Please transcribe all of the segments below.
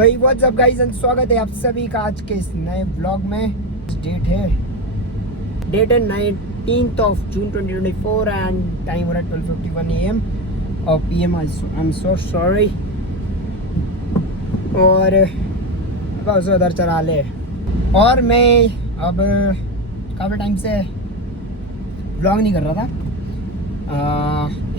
So he what's up guys and स्वागत है आप सभी का आज के इस नए व्लॉग में। डेट है 19th of June 2024 and time हो रहा है 12:51 AM और PM। I am so sorry. और बस उधर चला ले। और मैं अब काफ़ी टाइम से व्लॉग नहीं कर रहा था।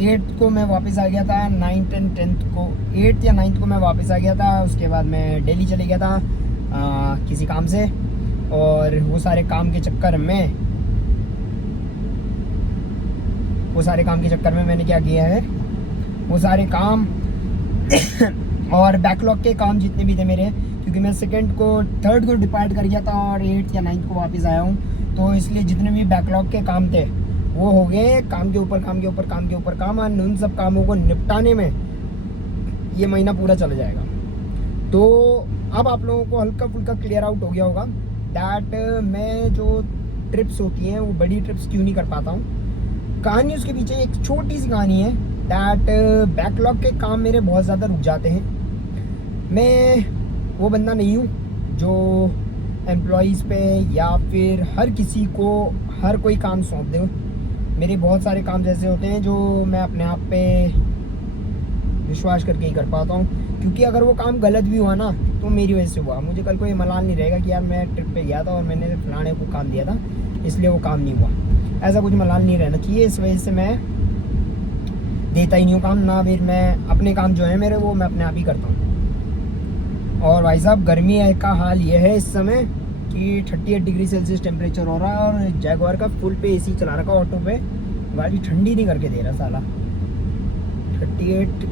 8th को मैं वापस आ गया था, 9th एंड 10th को, 8th या 9th को मैं वापस आ गया था। उसके बाद मैं दिल्ली चले गया था किसी काम से, और वो सारे काम के चक्कर में मैंने क्या किया है, वो सारे काम और बैकलॉग के काम जितने भी थे मेरे, क्योंकि मैं 3rd को डिपार्ट कर गया था और 8th या 9th को वापस आया हूँ, तो इसलिए जितने भी बैकलॉग के काम थे वो हो गए। काम के ऊपर काम, और उन सब कामों को निपटाने में ये महीना पूरा चला जाएगा। तो अब आप लोगों को हल्का फुल्का क्लियर आउट हो गया होगा दैट मैं जो ट्रिप्स होती हैं वो बड़ी ट्रिप्स क्यों नहीं कर पाता हूँ। कहानी उसके पीछे एक छोटी सी कहानी है दैट बैकलॉग के काम मेरे बहुत ज़्यादा रुक जाते हैं। मैं वो बंदा नहीं हूँ जो एम्प्लॉयज़ पे या फिर हर किसी को हर कोई काम सौंप दे। मेरे बहुत सारे काम जैसे होते हैं जो मैं अपने आप पे विश्वास करके ही कर पाता हूँ, क्योंकि अगर वो काम गलत भी हुआ ना तो मेरी वजह से हुआ। मुझे कल कोई मलाल नहीं रहेगा कि यार मैं ट्रिप पे गया था और मैंने फलाने को काम दिया था इसलिए वो काम नहीं हुआ। ऐसा कुछ मलाल नहीं रहना चाहिए। इस वजह से मैं देता ही नहीं हूँ काम ना। फिर मैं अपने काम जो है मेरे वो मैं अपने आप ही करता हूँ। और भाई साहब गर्मी का हाल ये है इस समय कि 38 डिग्री सेल्सियस टेम्परेचर हो रहा है, और जैगवार का फुल पे AC चला रखा ऑटो पे, गाड़ी ठंडी नहीं करके दे रहा साला। 38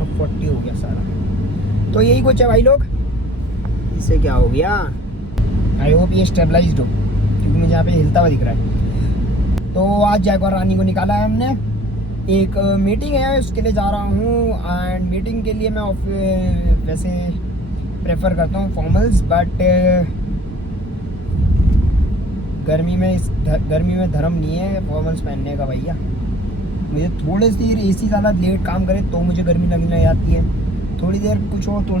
अब 40 हो गया सारा। तो यही कुछ है भाई लोग। इससे क्या हो गया, आई होप ये स्टेबलाइज्ड हो, क्योंकि मुझे यहाँ पे हिलता हुआ दिख रहा है। तो आज जैगवार रानी को निकाला है हमने। एक मीटिंग है उसके लिए जा रहा हूँ, एंड मीटिंग के लिए मैं वैसे प्रेफर करता हूँ फॉर्मल्स, बट गर्मी में धर्म नहीं है फॉर्मल्स पहनने का भैया। मुझे थोड़े सी AC ज़्यादा लेट काम करे तो मुझे गर्मी लगने जाती है, थोड़ी देर कुछ हो तो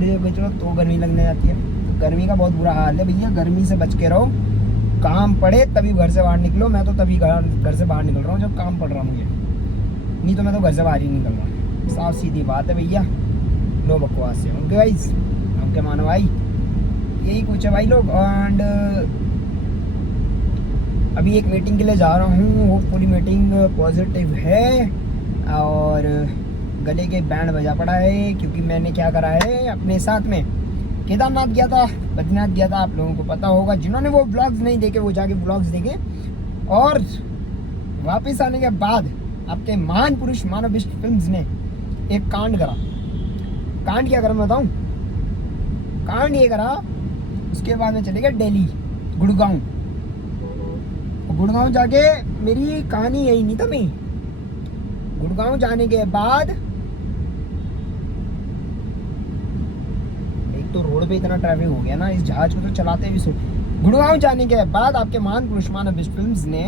गर्मी लगने जाती है। गर्मी का बहुत बुरा हाल है भैया। गर्मी से बच के रहो, काम पड़े तभी घर से बाहर निकलो। मैं तो तभी घर से बाहर निकल रहा हूँ जब काम पड़ रहा मुझे, नहीं तो मैं तो घर से बाहर ही निकल रहा हूँ। साफ सीधी बात है भैया, नो बकवास है। ओके गाइस, ओके मानो भाई, यही कुछ है भाई लोग। एंड अभी एक मीटिंग के लिए जा रहा हूँ, होपफुली मीटिंग पॉजिटिव है। और गले के बैंड बजा पड़ा है, क्योंकि मैंने क्या करा है अपने साथ में, केदारनाथ गया था, बद्रीनाथ गया था। आप लोगों को पता होगा, जिन्होंने वो व्लॉग्स नहीं देखे वो जाके व्लॉग्स देखें। और वापस आने के बाद आपके महान पुरुष मानविष्ट फिल्म्स ने एक कांड करा। कांड क्या करा मैं बताऊँ? कांड ये करा, उसके बाद में चले गए दिल्ली, गुड़गांव जाके मेरी कहानी यही नहीं था। मैं गुड़गांव जाने के बाद, एक तो रोड पे इतना ट्रैफिक हो गया ना, इस जहाज को तो चलाते भी गुड़गांव जाने के बाद आपके महान पुरुष मानविष्ट फिल्म्स ने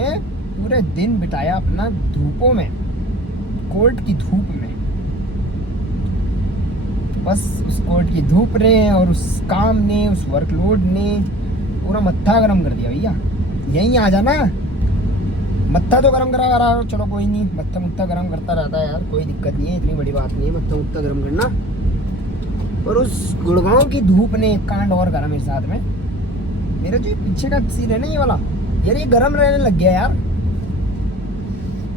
पूरे दिन बिताया अपना धूपों में, कोर्ट की धूप में। बस उस कोर्ट की धूप ने और उस काम ने, उस वर्कलोड ने पूरा मत्था गरम कर दिया भैया। यहीं आ जाना, मत्था तो गरम करा रहा, चलो कोई नहीं, मत्था गरम करता रहता है यार, कोई दिक्कत नहीं है, इतनी बड़ी बात नहीं है मत्था गरम करना। और उस गुड़गांव की धूप ने एक कांड और करा मेरे साथ में। मेरा जो पीछे का सीन है ना ये वाला, यार ये गरम रहने लग गया यार।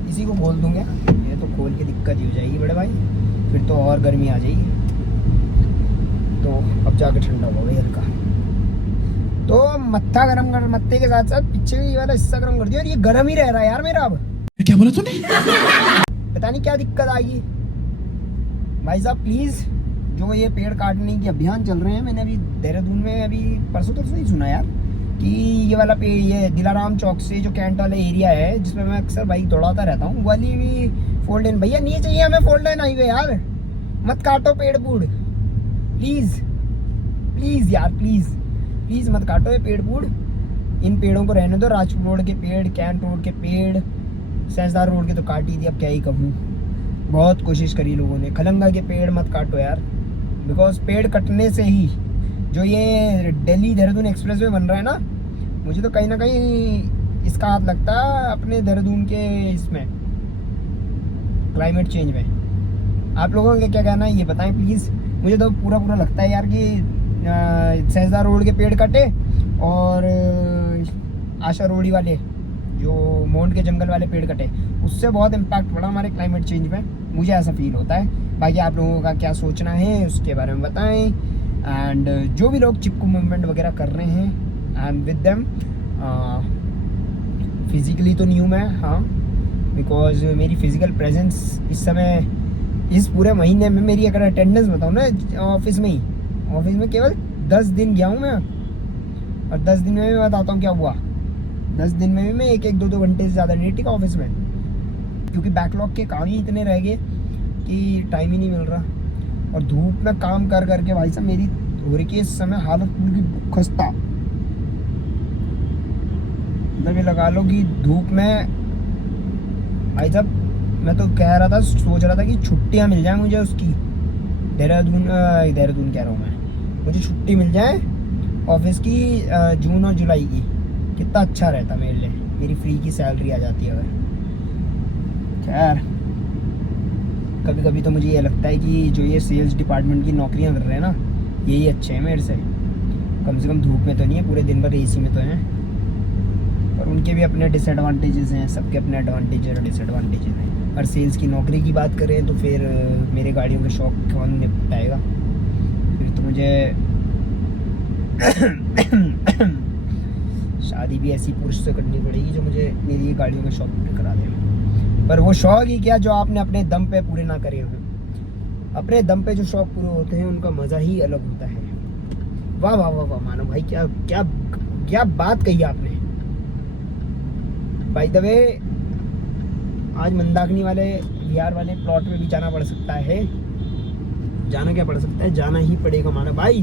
इसी को खोल दूंगा, ये तो खोल के दिक्कत ही हो जाएगी बड़े भाई, फिर तो और गर्मी आ जाएगी। तो अब जाके ठंडा हो गया हल्का। तो मत्था गरम कर, मत्थे के साथ साथ पीछे ये वाला हिस्सा गरम कर दिया, और ये गरम ही रह रहा है यार मेरा। अब क्या बोला तूने? पता नहीं क्या दिक्कत आएगी भाई साहब। प्लीज, जो ये पेड़ काटने के अभियान चल रहे हैं, मैंने अभी देहरादून में अभी परसों तो नहीं सुना यार कि ये वाला पेड़, ये दिलाराम चौक से जो कैंट वाला एरिया है जिसमें मैं अक्सर बाइक दौड़ाता रहता हूँ, वाली भी फोल्ड लाइन भैया नहीं चाहिए हमें। फोल्ड लाइन हाईवे यार, मत काटो पेड़ पूड़, प्लीज यार, प्लीज मत काटो ये पेड़ पूड़। इन पेड़ों को रहने दो। राजपुर रोड के पेड़, कैंट रोड के पेड़, सहसदार रोड के तो काट ही दिए, अब क्या ही कहूँ। बहुत कोशिश करी लोगों ने। खलंगा के पेड़ मत काटो यार, बिकॉज पेड़ कटने से ही जो ये दिल्ली देहरादून एक्सप्रेस वे बन रहा है ना, मुझे तो कहीं ना कहीं इसका हाथ लगता है अपने देहरादून के इसमें क्लाइमेट चेंज में। आप लोगों का क्या कहना है ये बताएं प्लीज़। मुझे तो पूरा लगता है यार कि सहजदा रोड के पेड़ कटे और आशा रोडी वाले जो मोंड के जंगल वाले पेड़ कटे, उससे बहुत इम्पैक्ट पड़ा हमारे क्लाइमेट चेंज में, मुझे ऐसा फील होता है। बाकी आप लोगों का क्या सोचना है उसके बारे में बताएं। एंड जो भी लोग चिपकू मूवमेंट वगैरह कर रहे हैं, I am with them. Physically तो नहीं हूँ मैं, हाँ, बिकॉज मेरी फिज़िकल प्रेजेंस इस समय इस पूरे महीने में, मेरी अगर अटेंडेंस बताऊँ ना ऑफिस में केवल 10 दिन गया हूँ मैं। और 10 दिन में मैं बताता हूँ क्या हुआ। 10 दिन में भी मैं 1-2 घंटे से ज़्यादा नहीं टिका ऑफिस में, क्योंकि बैकलॉग के काम ही इतने रह गए कि टाइम ही नहीं मिल रहा। और धूप में काम कर करके भाई साहब मेरी हो रही है इस समय हालत पूरी खस्ता। मतलब ये लगा लो कि धूप में भाई साहब, मैं तो कह रहा था, सोच रहा था कि छुट्टियाँ मिल जाए मुझे उसकी, देहरादून कह रहा हूँ मैं, मुझे छुट्टी मिल जाए ऑफिस की जून और जुलाई की, कितना अच्छा रहता मेरे लिए। मेरी फ्री की सैलरी आ जाती है अगर। खैर कभी कभी तो मुझे ये लगता है कि जो ये सेल्स डिपार्टमेंट की नौकरियां कर रहे हैं ना, यही अच्छे हैं मेरे से। कम से कम धूप में तो नहीं है, पूरे दिन भर एसी में तो हैं। पर उनके भी अपने डिसएडवांटेजेस हैं, सबके अपने एडवांटेज और डिसएडवांटेजेस हैं। और सेल्स की नौकरी की बात करें तो फिर मेरे गाड़ियों के शौक कौन निपटाएगा। फिर तो मुझे शादी भी ऐसी पुरुष से करनी पड़ेगी जो मुझे मेरी ये गाड़ियों के शौक पूरे करा दे। पर वो शौक ही क्या जो आपने अपने दम पे पूरे ना करे हों। अपने दम पे जो शौक पूरे होते हैं उनका मज़ा ही अलग होता है। वाह वाह वाह वाह मानो भाई, क्या क्या क्या बात कही आपने। बाय द वे आज मंदाकिनी वाले बिहार वाले प्लॉट में भी जाना पड़ सकता है। जाना क्या पड़ सकता है, जाना ही पड़ेगा मानो भाई।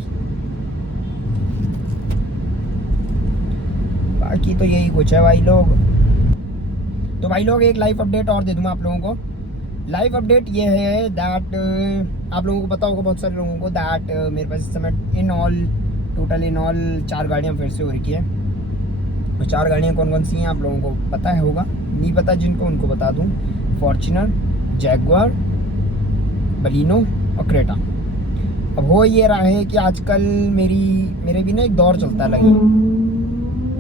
बाकी तो यही कुछ है भाई लोग। तो भाई लोग एक लाइव अपडेट और दे दूँ आप लोगों को। लाइव अपडेट ये है दैट आप लोगों को पता होगा, बहुत सारे लोगों को, दैट मेरे पास इस समय टोटल इन ऑल 4 गाड़ियाँ फिर से हो रही है। और 4 गाड़ियाँ कौन कौन सी हैं आप लोगों को पता है होगा, नहीं पता जिनको उनको बता दूँ। फॉर्च्यूनर, जैगुआर, बलिनो और क्रेटा। अब हो ये रहा है कि आजकल मेरे भी ना एक दौर चलता लगी।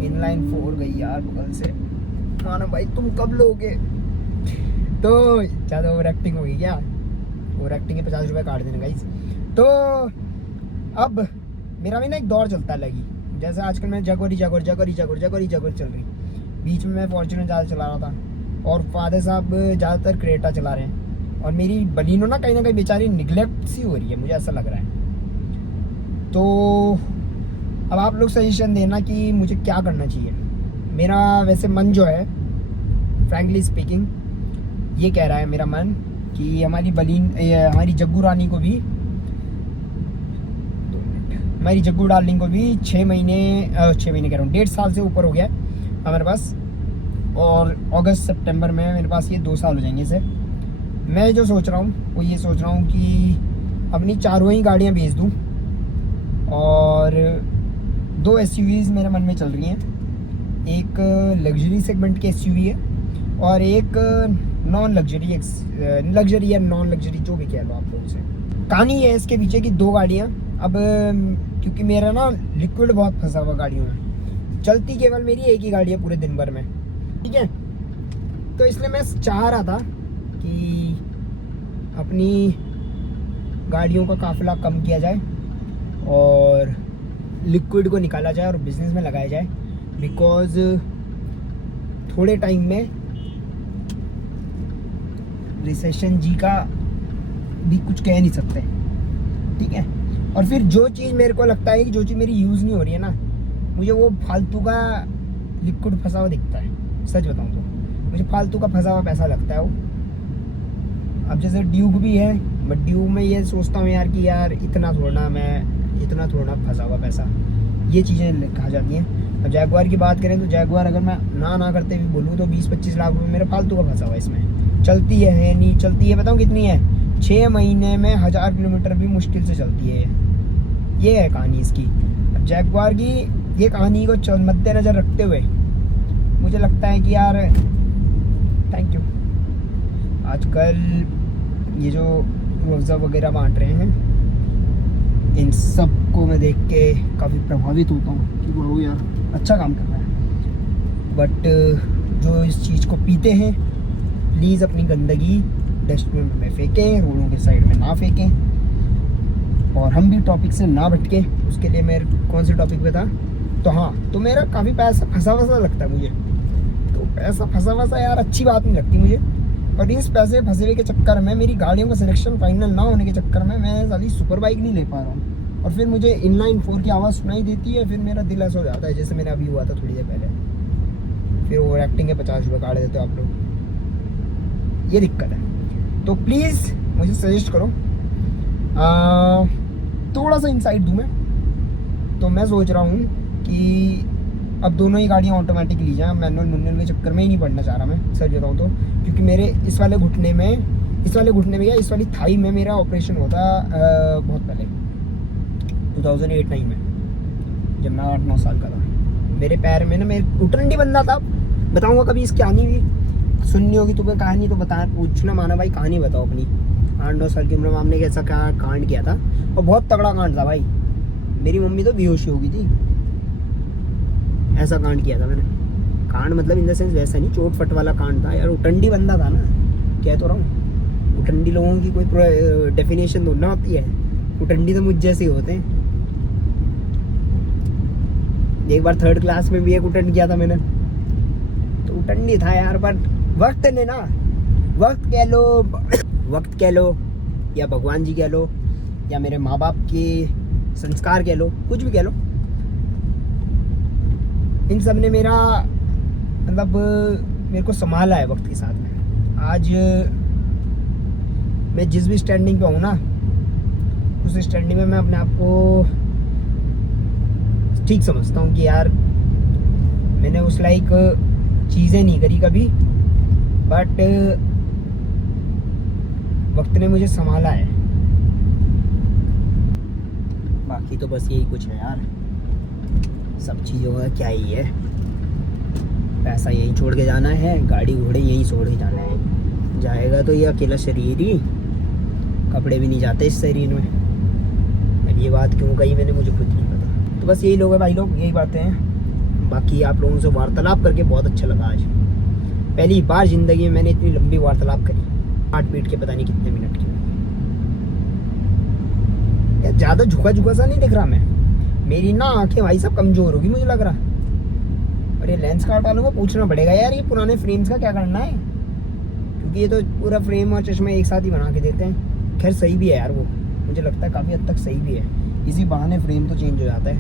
इनलाइन 4 गई यार बगल से, मानो भाई तुम कब लोगे। तो ज़्यादा ओवर एक्टिंग होगी क्या, ओवर एक्टिंग के 50 रुपये काट देना गाइस। तो अब मेरा भी ना एक दौर चलता लगी, जैसे आजकल मैं जगोर चल रही। बीच में मैं फॉर्च्यूनर ज़्यादा चला रहा था और फादर साहब ज़्यादातर क्रेटा चला रहे हैं। और मेरी बलिनो ना कहीं बेचारी निगलेक्ट सी हो रही है, मुझे ऐसा लग रहा है। तो अब आप लोग सजेशन देना कि मुझे क्या करना चाहिए। मेरा वैसे मन जो है, फ्रैंकली स्पीकिंग, ये कह रहा है मेरा मन कि हमारी जग्गू रानी को भी, हमारी जग्गू डार्लिंग को भी 6 महीने कह रहा हूँ, 1.5 साल से ऊपर हो गया हमारे पास। और अगस्त सितंबर में मेरे पास ये 2 साल हो जाएंगे इसे। मैं जो सोच रहा हूँ वो ये सोच रहा हूँ कि अपनी 4 ही गाड़ियाँ बेच दूँ और 2 SUVs मेरे मन में चल रही हैं। एक लग्जरी सेगमेंट की SUV है और एक नॉन लग्जरी या नॉन लग्जरी जो भी कह लो आप लोग उसे। कहानी है इसके पीछे की 2 गाड़ियाँ। अब क्योंकि मेरा ना लिक्विड बहुत फंसा हुआ गाड़ियों में, चलती केवल मेरी एक ही गाड़ी है पूरे दिन भर में, ठीक है। तो इसलिए मैं चाह रहा था कि अपनी गाड़ियों का काफिला कम किया जाए और लिक्विड को निकाला जाए और बिजनेस में लगाया जाए। बिकॉज थोड़े टाइम में रिसेशन जी का भी कुछ कह नहीं सकते, ठीक है। और फिर जो चीज़ मेरे को लगता है कि जो चीज़ मेरी यूज़ नहीं हो रही है ना, मुझे वो फालतू का लिक्विड फंसा हुआ दिखता है। सच बताऊँ तो मुझे फालतू का फंसा हुआ पैसा लगता है वो। अब जैसे ड्यूक भी है, बट ड्यूक में ये सोचता हूँ यार कि यार इतना थोड़ा फंसा हुआ पैसा, ये चीज़ें कहा जाती हैं। अब जैगुआर की बात करें तो जैगुआर अगर मैं ना करते हुए बोलूँ तो 20-25 लाख रुपये मेरा फालतू का फंसा हुआ इसमें। चलती है नहीं चलती है, बताऊँ कितनी है, 6 महीने में 1000 किलोमीटर भी मुश्किल से चलती है। ये है कहानी इसकी। अब जैगवार की ये कहानी को मद्देनज़र रखते हुए मुझे लगता है कि यार थैंक यू, आजकल ये जो रोज़ा वगैरह बांट रहे हैं इन सब को मैं देख के काफ़ी प्रभावित होता हूँ कि वो यार अच्छा काम कर रहा है। बट जो इस चीज़ को पीते हैं प्लीज़ अपनी गंदगी डस्टबिन में फेंकें, रोडों के साइड में ना फेंकें। और हम भी टॉपिक से ना भटके, उसके लिए मेरे कौन से टॉपिक पे था, तो हाँ, तो मेरा काफ़ी पैसा फंसा वसा लगता है मुझे। तो पैसा फंसा वसा यार अच्छी बात नहीं लगती मुझे। और इस पैसे फंसे हुए के चक्कर में, मेरी गाड़ियों का सिलेक्शन फाइनल ना होने के चक्कर में मैं साली सुपर बाइक नहीं ले पा रहा हूँ। और फिर मुझे इनलाइन 4 की आवाज़ सुनाई देती है, फिर मेरा दिल ऐसा हो जाता है जैसे मेरा अभी हुआ था थोड़ी देर पहले। फिर ओवर एक्टिंग के 50 रुपये काट देते हो आप लोग, ये दिक्कत है। तो प्लीज़ मुझे सजेस्ट करो, थोड़ा सा इंसाइट दूँ मैं। तो मैं सोच रहा हूँ कि अब दोनों ही गाड़ियाँ ऑटोमेटिक ली जाएँ। मैनुअल मुन्नुअल के चक्कर में ही नहीं पड़ना चाह रहा मैं, सच बताऊँ तो। क्योंकि मेरे इस वाले घुटने में या इस वाली थाई में मेरा ऑपरेशन हुआ था बहुत पहले 2008-9 में, जब मैं 8-9 साल का था। मेरे पैर में ना मेरे उटरंडी बंदा था। बताऊँगा कभी इसकी कहानी भी सुननी होगी तुम्हें कहानी, तो बता पूछना माना भाई, कहानी बताओ अपनी। 8-9 साल की उम्र में हमने कैसा कांड किया था, और बहुत तगड़ा कांड था भाई। मेरी मम्मी तो बेहोशी हो गई थी, ऐसा कांड किया था मैंने। कांड मतलब इन द सेंस वैसा नहीं, चोट फट वाला कांड था यार। उटंडी बंदा था ना, कह तो रहा हूँ। उटंडी लोगों की कोई डेफिनेशन तो ना होती है, उटंडी तो मुझ जैसे ही होते हैं। एक बार 3rd क्लास में भी एक उटंड किया था मैंने, तो उटंडी था यार। बट वक्त ने ना, वक्त कह लो या भगवान जी कह लो या मेरे माँ बाप के संस्कार कह लो, कुछ भी कह लो, इन सब ने मेरा मतलब मेरे को संभाला है वक्त के साथ में। आज मैं जिस भी स्टैंडिंग पे हूँ ना, उस स्टैंडिंग में मैं अपने आप को ठीक समझता हूँ कि यार मैंने उस लाइक चीज़ें नहीं करी कभी, बट वक्त ने मुझे संभाला है। बाकी तो बस यही कुछ है यार, सब चीज़ों का क्या ही है। पैसा यहीं छोड़ के जाना है, गाड़ी घोड़े यहीं छोड़ के जाना है। जाएगा तो ये अकेला शरीर ही, कपड़े भी नहीं जाते इस शरीर में। अब ये बात क्यों कही मैंने, मुझे खुद नहीं पता। तो बस यही लोग हैं भाई लोग, यही बातें हैं। बाकी आप लोगों से वार्तालाप करके बहुत अच्छा लगा आज। पहली बार ज़िंदगी में मैंने इतनी लंबी वार्तालाप करी, 8 पीट के पता नहीं कितने मिनट की। यार ज़्यादा झुका सा नहीं दिख रहा मैं, मेरी ना आंखें भाई सब कमज़ोर होगी मुझे लग रहा। और ये लेंस कार्ट वालों को पूछना पड़ेगा यार, ये पुराने फ्रेम्स का क्या करना है, क्योंकि ये तो पूरा फ्रेम और चश्मा एक साथ ही बना के देते हैं। खैर सही भी है यार, वो मुझे लगता है काफ़ी हद तक सही भी है। इसी बहाने फ्रेम तो चेंज हो जाता है,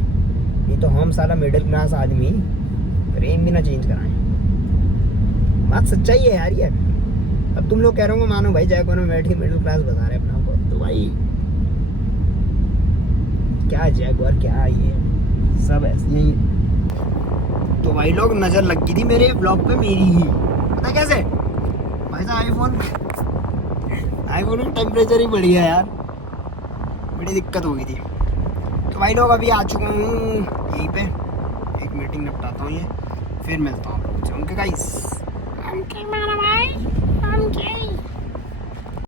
नहीं तो हम साला मिडिल क्लास आदमी फ्रेम भी ना चेंज कराएं। बात सच्चाई है यार ये। अब तुम लोग कह रहे हो मानो भाई जयपुर में बैठ के मिडिल क्लास बता रहे अपना को, तो भाई क्या जैगवार क्या ये सब ऐसे ही। तो भाई लोग नज़र लग गई थी मेरे ब्लॉग पे मेरी ही, पता कैसे भाई साहब, आईफोन का टेम्परेचर ही बढ़िया यार, बड़ी दिक्कत हो गई थी। तो भाई लोग अभी आ चुका हूँ यहीं पे, एक मीटिंग निपटाता हूँ ये, फिर मिलता हूँ आप लोगों से। उनके गाइस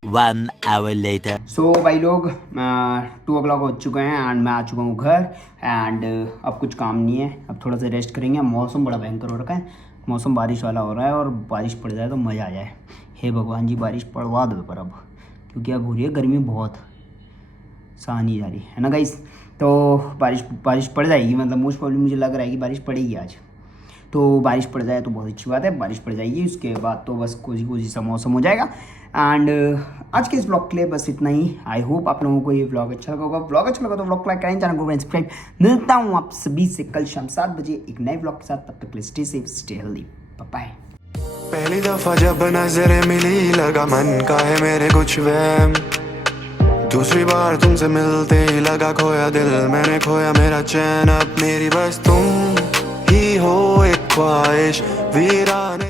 1 hour later. सो भाई लोग 2 o'clock हो चुके हैं एंड मैं आ चुका हूँ घर। एंड अब कुछ काम नहीं है, अब थोड़ा सा रेस्ट करेंगे। मौसम बड़ा भयंकर हो रखा है, मौसम बारिश वाला हो रहा है, और बारिश पड़ जाए तो मज़ा आ जाए। हे भगवान जी बारिश पड़वा दो पर अब, क्योंकि अब हो रही है गर्मी बहुत, सहा नहीं जा रही है ना गाइस। तो बारिश पड़ जाएगी, मतलब मोस्ट प्रॉब्लम मुझे लग रहा है कि बारिश पड़ेगी आज। तो बारिश पड़ जाए तो बहुत अच्छी बात है, बारिश पड़ जाएगी, उसके बाद तो बस कोजी सा मौसम हो जाएगा। एंड आज के इस ब्लॉग के लिए बस इतना ही। आई होप आप लोगों को ये ब्लॉग अच्छा लगा होगा। ब्लॉग अच्छा लगा तो ब्लॉग लाइक करें, चैनल को सब्सक्राइब। मिलता हूँ आप सभी से कल शाम 7 बजे एक नए ब्लॉग के साथ, तब तक के लिए stay safe stay healthy, bye. पहली दफा जब नजरें मिली लगा मन का है मेरे कुछ वहम, दूसरी बार तुमसे मिलते ही लगा खोया दिल मैंने, खोया मेरा चैन। अब मेरी बस तुम ही हो एक ख्वाहिश वीराने।